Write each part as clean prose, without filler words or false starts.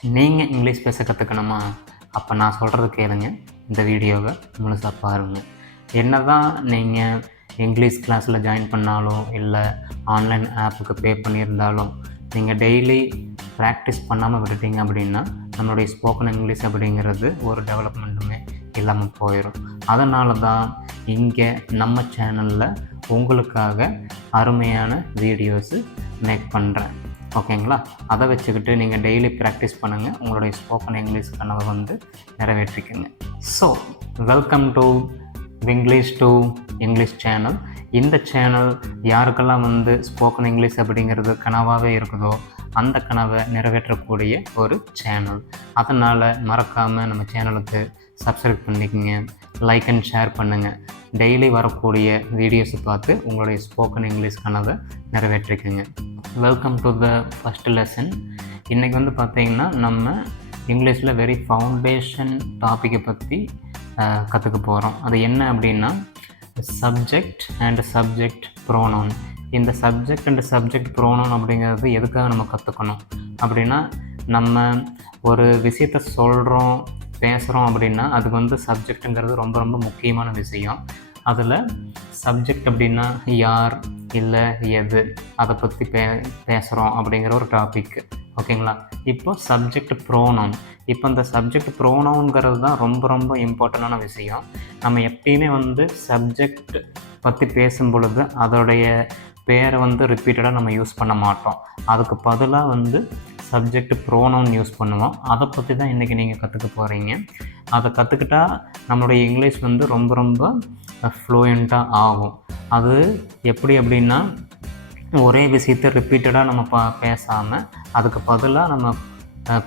நீங்கள் இங்கிலீஷ் பேச கற்றுக்கணுமா? அப்போ நான் சொல்கிறது கேளுங்க. இந்த வீடியோவை முழுசாக பாருங்கள். என்ன தான் நீங்கள் இங்கிலீஷ் கிளாஸில் ஜாயின் பண்ணாலும், இல்லை ஆன்லைன் ஆப்புக்கு பே பண்ணியிருந்தாலும், நீங்கள் டெய்லி ப்ராக்டிஸ் பண்ணாமல் விட்டுட்டீங்க அப்படின்னா, நம்மளுடைய ஸ்போக்கன் இங்கிலீஷ் அப்படிங்கிறது ஒரு டெவலப்மெண்ட்டுமே இல்லாமல் போயிடும். அதனால தான் இங்கே நம்ம சேனலில் உங்களுக்காக அருமையான வீடியோஸு மேக் பண்ணுறேன். ஓகேங்களா? அதை வச்சுக்கிட்டு நீங்கள் டெய்லி ப்ராக்டிஸ் பண்ணுங்கள். உங்களுடைய ஸ்போக்கன் இங்கிலீஷ் கனவை நிறைவேற்றிக்கங்க. So welcome to Winglish to English channel. இந்த சேனல் யாருக்கெல்லாம் ஸ்போக்கன் இங்கிலீஷ் அப்படிங்கிறது கனவாகவே இருக்குதோ அந்த கனவை நிறைவேற்றக்கூடிய ஒரு சேனல். அதனால் மறக்காமல் நம்ம சேனலுக்கு சப்ஸ்கிரைப் பண்ணிக்கோங்க, லைக் அண்ட் ஷேர் பண்ணுங்கள். டெய்லி வரக்கூடிய வீடியோஸை பார்த்து உங்களுடைய ஸ்போக்கன் இங்கிலீஷ் கனவை நிறைவேற்றிக்கோங்க. Welcome to the first lesson. இன்றைக்கி பார்த்தீங்கன்னா நம்ம இங்கிலீஷில் வெரி ஃபவுண்டேஷன் டாப்பிக்கை பற்றி கற்றுக்க போகிறோம். அது என்ன அப்படின்னா சப்ஜெக்ட் அண்ட் சப்ஜெக்ட் ப்ரோனவுன். இந்த சப்ஜெக்ட் அண்ட் சப்ஜெக்ட் ப்ரோனவுன் அப்படிங்கிறது எதுக்காக நம்ம கற்றுக்கணும் அப்படின்னா, நம்ம ஒரு விஷயத்தை சொல்கிறோம் பேசுகிறோம் அப்படின்னா அதுக்கு சப்ஜெக்ட்டுங்கிறது ரொம்ப ரொம்ப முக்கியமான விஷயம். அதில் சப்ஜெக்ட் அப்படின்னா யார், இல்லை எது, அதை பற்றி பேசுகிறோம் அப்படிங்கிற ஒரு டாபிக். ஓகேங்களா? இப்போ சப்ஜெக்ட் ப்ரோனவுன். இப்போ இந்த சப்ஜெக்ட் ப்ரோனவுன்கிறது தான் ரொம்ப ரொம்ப இம்பார்ட்டண்டான விஷயம். நம்ம எப்பயுமே சப்ஜெக்ட் பற்றி பேசும் பொழுது அதோடைய பேரை ரிப்பீட்டடாக நம்ம யூஸ் பண்ண மாட்டோம். அதுக்கு பதிலாக சப்ஜெக்ட் ப்ரோனவுன் யூஸ் பண்ணுவோம். அதை பற்றி தான் இன்றைக்கி நீங்கள் கற்றுக்க போகிறீங்க. அதை கற்றுக்கிட்டா நம்மளுடைய இங்கிலீஷ் ரொம்ப ரொம்ப ஃப்ளூயண்ட்டாக ஆகும். அது எப்படி அப்படின்னா, ஒரே விஷயத்தை ரிப்பீட்டடாக நம்ம பேசாமல் அதுக்கு பதிலாக நம்ம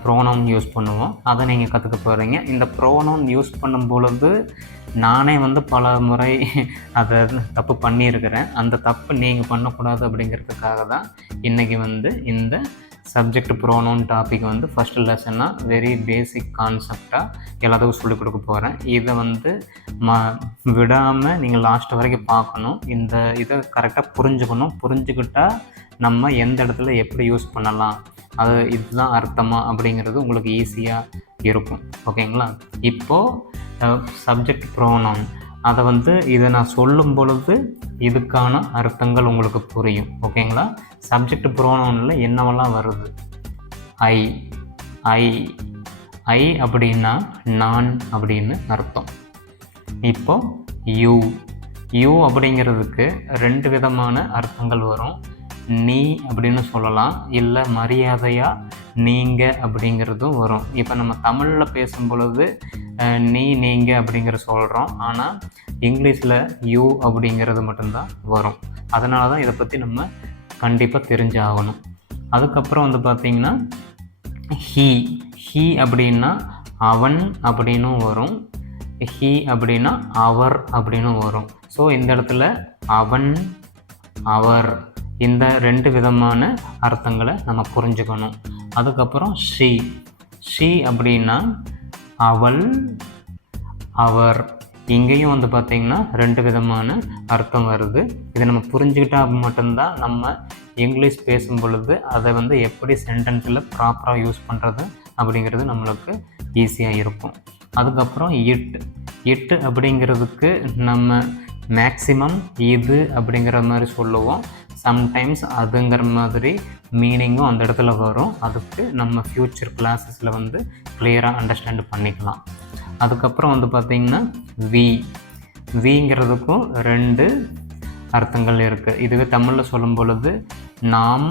ப்ரோனவுன் யூஸ் பண்ணுவோம். அதை நீங்கள் கற்றுக்க போகிறீங்க. இந்த ப்ரோனவுன் யூஸ் பண்ணும் பொழுது நானே பல முறை அதை தப்பு பண்ணியிருக்கிறேன். அந்த தப்பு நீங்கள் பண்ணக்கூடாது அப்படிங்கிறதுக்காக தான் இன்றைக்கி இந்த சப்ஜெக்ட் ப்ரோனவுன் டாபிக் ஃபஸ்ட்டு லெசனாக வெரி பேசிக் கான்செப்டாக எல்லாத்துக்கும் சொல்லிக் கொடுக்க போகிறேன். இதை விடாமல் நீங்கள் லாஸ்ட் வரைக்கும் பார்க்கணும். இதை கரெக்டாக புரிஞ்சுக்கணும். புரிஞ்சுக்கிட்டால் நம்ம எந்த இடத்துல எப்படி யூஸ் பண்ணலாம், அது இதுதான் அர்த்தமா அப்படிங்கிறது உங்களுக்கு ஈஸியாக இருக்கும். ஓகேங்களா? இப்போது சப்ஜெக்ட் ப்ரோனவுன் அதை இதை நான் சொல்லும் பொழுது இதுக்கான அர்த்தங்கள் உங்களுக்கு புரியும். ஓகேங்களா? சப்ஜெக்ட் ப்ரோனவுனில் என்னவெல்லாம் வருது? ஐ ஐ ஐ அப்படின்னா நான் அப்படின்னு அர்த்தம். இப்போது யூ யூ அப்படிங்கிறதுக்கு 2 விதமான அர்த்தங்கள் வரும். நீ அப்படின்னு சொல்லலாம், இல்லை மரியாதையாக நீங்கள் அப்படிங்கிறதும் வரும். இப்போ நம்ம தமிழில் பேசும் பொழுது நீ நீங்கள் அப்படிங்கிற சொல்கிறோம். ஆனால் இங்கிலீஷில் யூ அப்படிங்கிறது மட்டும்தான் வரும். அதனால தான் இதை பற்றி நம்ம கண்டிப்பாக தெரிஞ்சாகணும். அதுக்கப்புறம் பார்த்திங்கன்னா ஹீ ஹீ அப்படின்னா அவன் அப்படின்னும் வரும். ஹீ அப்படின்னா அவர் அப்படின்னும் வரும். ஸோ இந்த இடத்துல அவன் அவர் இந்த 2 விதமான அர்த்தங்களை நம்ம புரிஞ்சுக்கணும். அதுக்கப்புறம் ஷீ ஷீ அப்படின்னா அவள் அவர். இங்கேயும் பார்த்திங்கன்னா 2 விதமான அர்த்தம் வருது. இதை நம்ம புரிஞ்சுக்கிட்டால் மட்டும்தான் நம்ம இங்கிலீஷ் பேசும் பொழுது அதை எப்படி சென்டென்ஸில் ப்ராப்பராக யூஸ் பண்ணுறது அப்படிங்கிறது நம்மளுக்கு ஈஸியாக இருக்கும். அதுக்கப்புறம் இட்டு அப்படிங்கிறதுக்கு நம்ம மேக்ஸிமம் இது அப்படிங்கிற மாதிரி சொல்லுவோம். சம்டைம்ஸ் அதுங்கிற மாதிரி மீனிங்கும் அந்த இடத்துல வரும். அதுக்கு நம்ம ஃப்யூச்சர் கிளாஸஸில் கிளியராக அண்டர்ஸ்டாண்ட் பண்ணிக்கலாம். அதுக்கப்புறம் பார்த்திங்கன்னா விங்கிறதுக்கும் 2 அர்த்தங்கள் இருக்குது. இதுவே தமிழில் சொல்லும் பொழுது நாம்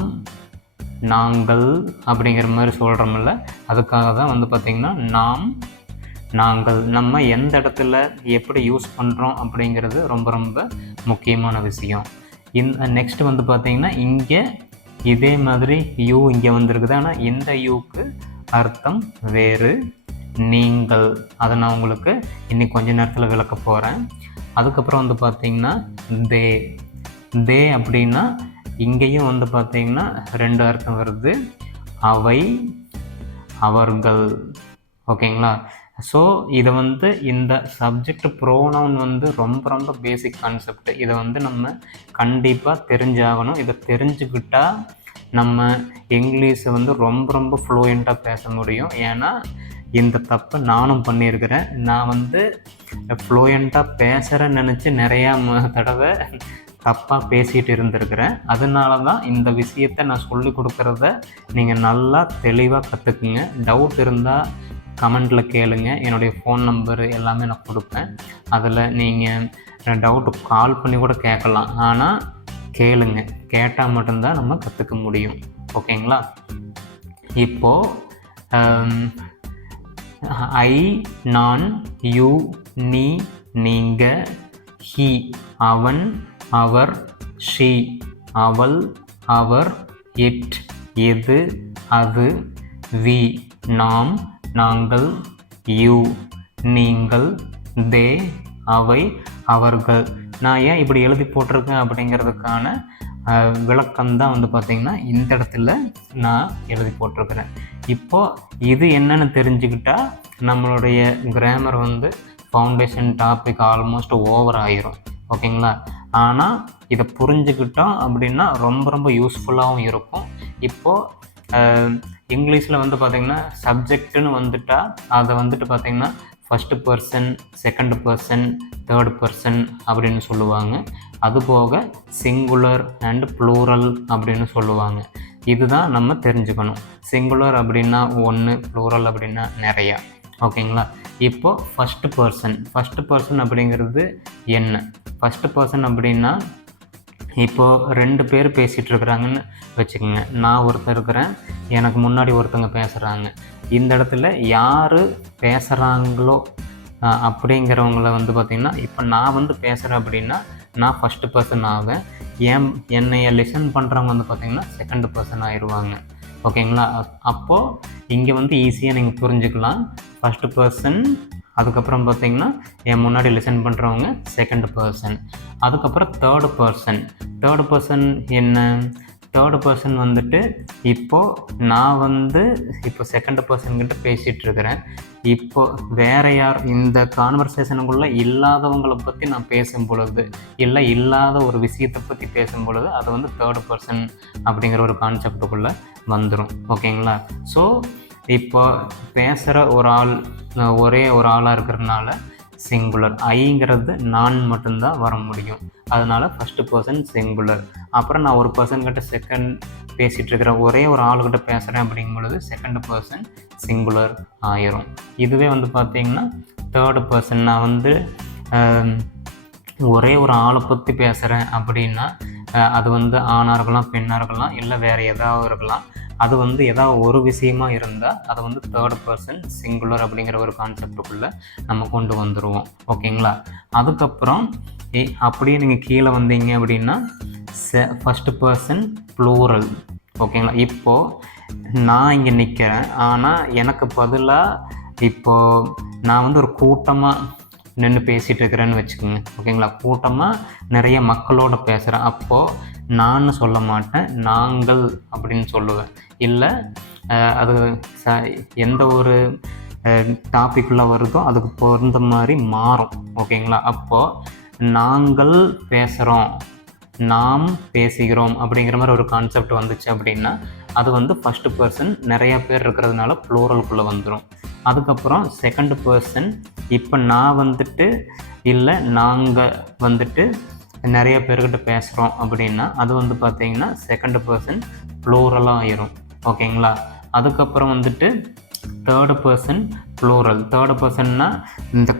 நாங்கள் அப்படிங்கிற மாதிரி சொல்கிறோமில்ல, அதுக்காக தான் பார்த்திங்கன்னா நாம் நாங்கள். நம்ம எந்த இடத்துல எப்படி யூஸ் பண்ணுறோம் அப்படிங்கிறது ரொம்ப ரொம்ப முக்கியமான விஷயம். நெக்ஸ்ட் பார்த்திங்கன்னா இங்கே இதே மாதிரி யூ இங்கே வந்திருக்குது. ஆனால் இந்த யூக்கு அர்த்தம் வேறு, நீங்கள். அதை நான் உங்களுக்கு இன்னைக்கு கொஞ்ச நேரத்தில் விளக்க போகிறேன். அதுக்கப்புறம் பார்த்திங்கன்னா தே அப்படின்னா இங்கேயும் பார்த்திங்கன்னா 2 அர்த்தம் வருது. அவை அவர்கள். ஓகேங்களா? ஸோ இதை இந்த சப்ஜெக்ட் ப்ரோனவுன் ரொம்ப ரொம்ப பேசிக் கான்செப்ட். இதை நம்ம கண்டிப்பாக தெரிஞ்சாகணும். இதை தெரிஞ்சுக்கிட்டால் நம்ம இங்கிலீஷை வந்து ரொம்ப ரொம்ப ஃப்ளூயண்ட்டாக பேச முடியும். ஏன்னா இந்த தப்பை நானும் பண்ணியிருக்கிறேன். நான் வந்து ஃப்ளூயண்ட்டாக பேசுகிறேன்னு நினச்சி நிறையா தடவை தப்பாக பேசிகிட்டு இருந்திருக்கிறேன். அதனால தான் இந்த விஷயத்தை நான் சொல்லி கொடுக்குறத நீங்கள் நல்லா தெளிவாக கற்றுக்குங்க. டவுட் இருந்தால் கமெண்டில் கேளுங்க. என்னுடைய ஃபோன் நம்பரு எல்லாமே நான் கொடுப்பேன். அதில் நீங்கள் டவுட்டு கால் பண்ணி கூட கேட்கலாம். ஆனால் கேளுங்க, கேட்டால் மட்டும்தான் நம்ம கற்றுக்க முடியும். ஓகேங்களா? இப்போது ஐ, நான், யூ, நீ, நீங்கள், ஹி, அவன், அவர், ஷீ, அவள், அவர், இட், இது, அது, வி, நாம், நாங்கள், யூ, நீங்கள், தே, அவை, அவர்கள். நான் ஏன் இப்படி எழுதி போட்டிருக்கேன் அப்படிங்கிறதுக்கான விளக்கம்தான் வந்து பார்த்திங்கன்னா இந்த இடத்துல நான் எழுதி போட்டிருக்கிறேன். இப்போது இது என்னென்னு தெரிஞ்சுக்கிட்டால் நம்மளுடைய கிராமர் வந்து ஃபவுண்டேஷன் டாபிக் ஆல்மோஸ்ட் ஓவர் ஆயிரும். ஓகேங்களா? ஆனால் இதை புரிஞ்சுக்கிட்டோம் அப்படின்னா ரொம்ப ரொம்ப யூஸ்ஃபுல்லாகவும் இருக்கும். இப்போது இங்கிலீஷில் வந்து பார்த்திங்கன்னா சப்ஜெக்ட்டுன்னு வந்துட்டால் அதை வந்துட்டு பார்த்திங்கன்னா first person, second person, third person அப்படின்னு சொல்லுவாங்க. அதுபோக சிங்குலர் அண்ட் ப்ளூரல் அப்படின்னு சொல்லுவாங்க. இதுதான் நம்ம தெரிஞ்சுக்கணும். சிங்குலர் அப்படின்னா ஒன்று, ப்ளூரல் அப்படின்னா நிறையா. ஓகேங்களா? இப்போது ஃபஸ்ட்டு பர்சன் அப்படிங்கிறது என்ன? ஃபஸ்ட்டு பர்சன் அப்படின்னா இப்போது 2 பேர் பேசிகிட்டு இருக்கிறாங்கன்னு வச்சுக்கோங்க. நான் ஒருத்தர் இருக்கிறேன், எனக்கு முன்னாடி ஒருத்தவங்க பேசுகிறாங்க. இந்த இடத்துல யார் பேசுகிறாங்களோ அப்படிங்கிறவங்கள வந்து பார்த்திங்கன்னா இப்போ நான் வந்து பேசுகிறேன் அப்படின்னா நான் ஃபஸ்ட்டு பர்சன் ஆவேன். என்னைய லிசன் பண்ணுறவங்க வந்து பார்த்திங்கன்னா செகண்ட் பர்சன் ஆயிடுவாங்க. ஓகேங்களா? அப்போது இங்கே வந்து ஈஸியாக நீங்கள் புரிஞ்சுக்கலாம். ஃபஸ்ட்டு பர்சன், அதுக்கப்புறம் பார்த்திங்கன்னா என் முன்னாடி லிசன் பண்ணுறவங்க செகண்ட் பர்சன். அதுக்கப்புறம் தேர்டு பர்சன் என்ன? தேர்டு பர்சன் வந்துட்டு இப்போது நான் வந்து இப்போ செகண்ட் பர்சன்கிட்ட பேசிகிட்டு இருக்கிறேன். இப்போது வேறு யார் இந்த கான்வர்சேஷனுக்குள்ளே இல்லாதவங்களை பற்றி நான் பேசும் பொழுது, இல்லாத ஒரு விஷயத்தை பற்றி பேசும் பொழுது அது வந்து தேர்டு பர்சன் அப்படிங்கிற ஒரு கான்செப்டுக்குள்ளே வந்துடும். ஓகேங்களா? ஸோ இப்போ பேசுகிற ஒரு ஆள் ஒரே ஒரு ஆளாக இருக்கிறதுனால சிங்குலர். ஐங்கிறது நான் மட்டும்தான் வர முடியும். அதனால் ஃபஸ்ட்டு பர்சன் சிங்குலர். அப்புறம் நான் ஒரு பர்சன்கிட்ட செகண்ட் பேசிகிட்டு இருக்கிறேன், ஒரே ஒரு ஆளுக்கிட்ட பேசுகிறேன் அப்படிங்கும் பொழுது செகண்ட் பர்சன் சிங்குலர் ஆயிரும். இதுவே வந்து பார்த்திங்கன்னா தேர்டு பர்சன், நான் வந்து ஒரே ஒரு ஆளை பற்றி பேசுகிறேன் அப்படின்னா அது வந்து ஆணாக இருக்கலாம், பெண்ணாக இருக்கலாம், இல்லை வேறு எதாவது இருக்கலாம். அது வந்து ஏதாவது ஒரு விஷயமா இருந்தால் அதை வந்து தேர்ட் பர்சன் சிங்குலர் அப்படிங்கிற ஒரு கான்செப்டுக்குள்ளே நம்ம கொண்டு வந்துடுவோம். ஓகேங்களா? அதுக்கப்புறம் அப்படியே நீங்கள் கீழே வந்தீங்க அப்படின்னா ஃபஸ்ட்டு பர்சன் ப்ளூரல். ஓகேங்களா? இப்போது நான் இங்கே நிற்கிறேன், ஆனால் எனக்கு பதிலாக இப்போது நான் வந்து ஒரு கூட்டமாக நின்று பேசிகிட்டு இருக்கிறேன்னு வச்சுக்கோங்க. ஓகேங்களா? கூட்டமாக நிறைய மக்களோட பேசுகிறேன். அப்போது நான் சொல்ல மாட்டேன், நாங்கள் அப்படின்னு சொல்லுவேன். இல்லை அது எந்த ஒரு டாப்பிக்குள்ளே வருதோ அதுக்கு பொறுத்த மாதிரி மாறும். ஓகேங்களா? அப்போது நாங்கள் பேசுகிறோம், நாம் பேசுகிறோம் அப்படிங்கிற மாதிரி ஒரு கான்செப்ட் வந்துச்சு அப்படின்னா அது வந்து ஃபஸ்ட்டு பர்சன் நிறையா பேர் இருக்கிறதுனால ப்ளூரலுக்குள்ளே வந்துடும். அதுக்கப்புறம் செகண்ட் பர்சன், இப்போ நான் வந்துட்டு இல்லை நாங்கள் வந்துட்டு நிறைய பேர்கிட்ட பேசுகிறோம் அப்படின்னா அது வந்து பார்த்திங்கன்னா செகண்ட் பர்சன் ப்ளூரலாக ஆயிரும். ஓகேங்களா? அதுக்கப்புறம் வந்துட்டு தேர்டு பர்சன் ப்ளூரல். தேர்டு பர்சன்னா இந்த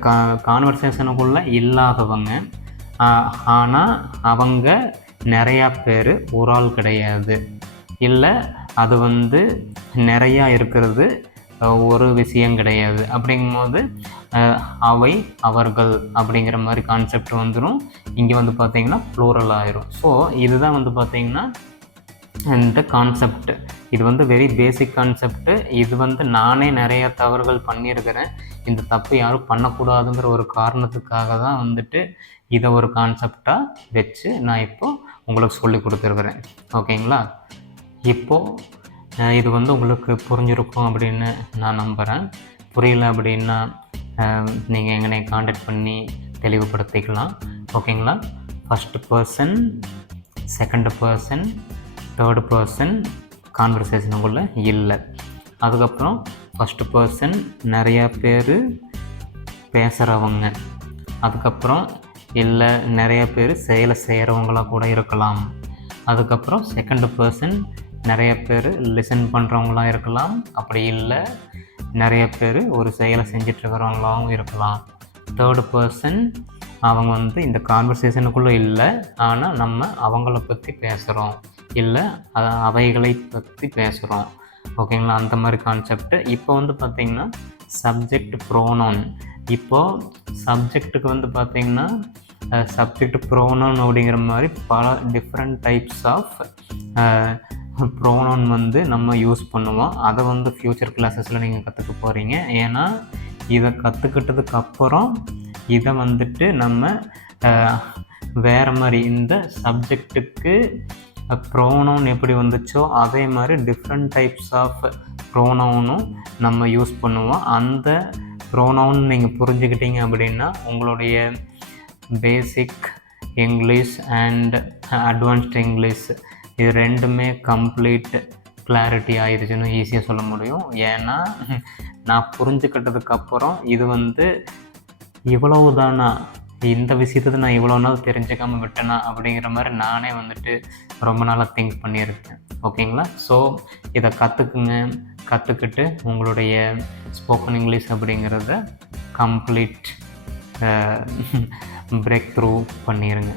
கான்வர்சேஷனுக்குள்ளே இல்லாதவங்க, ஆனால் அவங்க நிறையா பேர், ஒரு ஆள் கிடையாது. இல்லை அது வந்து நிறையா இருக்கிறது ஒரு விஷயம் கிடையாது. அப்படிங்கும்போது அவை, அவர்கள் அப்படிங்கிற மாதிரி கான்செப்ட் வந்துடும். இங்கே வந்து பார்த்திங்கன்னா ப்ளூரல் ஆயிரும். ஸோ இதுதான் வந்து பார்த்திங்கன்னா இந்த கான்செப்ட். இது வந்து வெரி பேசிக் கான்செப்ட். இது வந்து நானே நிறைய தவறுகள் பண்ணியிருக்கிறேன். இந்த தப்பு யாரும் பண்ணக்கூடாதுங்கிற ஒரு காரணத்துக்காக தான் வந்துட்டு இதை ஒரு கான்செப்டாக வச்சு நான் இப்போது உங்களுக்கு சொல்லி கொடுத்துருக்குறேன். ஓகேங்களா? இப்போது இது வந்து உங்களுக்கு புரிஞ்சிருக்கும் அப்படின்னு நான் நம்புகிறேன். புரியல அப்படின்னா நீங்கள் எங்களை காண்டாக்ட் பண்ணி தெளிவுபடுத்திக்கலாம். ஓகேங்களா? First person, second person, third person கான்வர்சேஷனுக்குள்ளே இல்லை. அதுக்கப்புறம் ஃபஸ்ட்டு பர்சன் நிறையா பேர் பேசுகிறவங்க. அதுக்கப்புறம் இல்லை நிறைய பேர் செயலை செய்கிறவங்களாக கூட இருக்கலாம். அதுக்கப்புறம் செகண்டு பர்சன் நிறைய பேர் லிசன் பண்ணுறவங்களாக இருக்கலாம். அப்படி இல்லை நிறைய பேர் ஒரு செயலை செஞ்சிட்ருக்கிறவங்களாகவும் இருக்கலாம். தேர்டு பர்சன் அவங்க இந்த கான்வர்சேஷனுக்குள்ளே இல்லை, ஆனால் நம்ம அவங்கள பற்றி பேசுகிறோம், இல்லை அவைகளை பற்றி பேசுகிறோம். ஓகேங்களா, அந்த மாதிரி கான்செப்ட். இப்போ பார்த்திங்கன்னா சப்ஜெக்ட் ப்ரோனவுன். இப்போது சப்ஜெக்ட்டுக்கு பார்த்திங்கன்னா சப்ஜெக்ட் ப்ரோனவுன் அப்படிங்கிற மாதிரி பல டிஃப்ரெண்ட் டைப்ஸ் ஆஃப் ப்ரோனவுன் நம்ம யூஸ் பண்ணுவோம். அதை ஃப்யூச்சர் கிளாஸஸில் நீங்கள் கற்றுக்க போகிறீங்க. ஏன்னா இதை கற்றுக்கிட்டதுக்கப்புறம் இதை நம்ம வேறு மாதிரி இந்த சப்ஜெக்ட்டுக்கு ப்ரோனவுன் எப்படி வந்துச்சோ அதே மாதிரி டிஃப்ரெண்ட் டைப்ஸ் ஆஃப் ப்ரோனவுனும் நம்ம யூஸ் பண்ணுவோம். அந்த ப்ரோனவுன் நீங்கள் புரிஞ்சுக்கிட்டீங்க அப்படின்னா உங்களுடைய பேசிக் இங்கிலீஷ் அண்ட் அட்வான்ஸ்ட் இங்கிலீஷ் இது ரெண்டுமே கம்ப்ளீட் கிளாரிட்டி ஆயிடுச்சுன்னு ஈஸியாக சொல்ல முடியும். ஏன்னா நான் புரிஞ்சுக்கிட்டதுக்கப்புறம் இது இவ்வளவு தானா, இந்த விஷயத்தை நான் இவ்வளோ நாள் தெரிஞ்சுக்காமல் விட்டேனா அப்படிங்கிற மாதிரி நானே ரொம்ப நாளாக திங்க் பண்ணியிருக்கேன். ஓகேங்களா, ஸோ இதை கற்றுக்கிட்டு உங்களுடைய ஸ்போக்கன் இங்கிலீஷ் அப்படிங்கிறத கம்ப்ளீட் பிரேக் த்ரூ பண்ணிடுங்க.